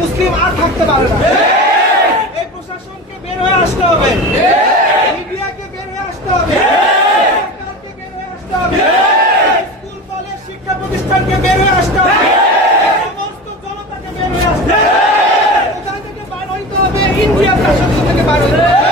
মুসলিম আর থাকতে পারে না। এই প্রশাসনকে বের হয়ে আসতে হবে, মিডিয়াকে বের হয়ে আসতে হবে, সরকারকে বের হয়ে আসতে হবে, স্কুল কলেজ শিক্ষা প্রতিষ্ঠানকে বের হয়ে আসতে হবে, সমস্ত জনতাকে বের হয়ে আসতে হবে। এখান থেকে বার হইতে হবে, ইন্ডিয়া প্রশাসন থেকে বার হইতে হবে।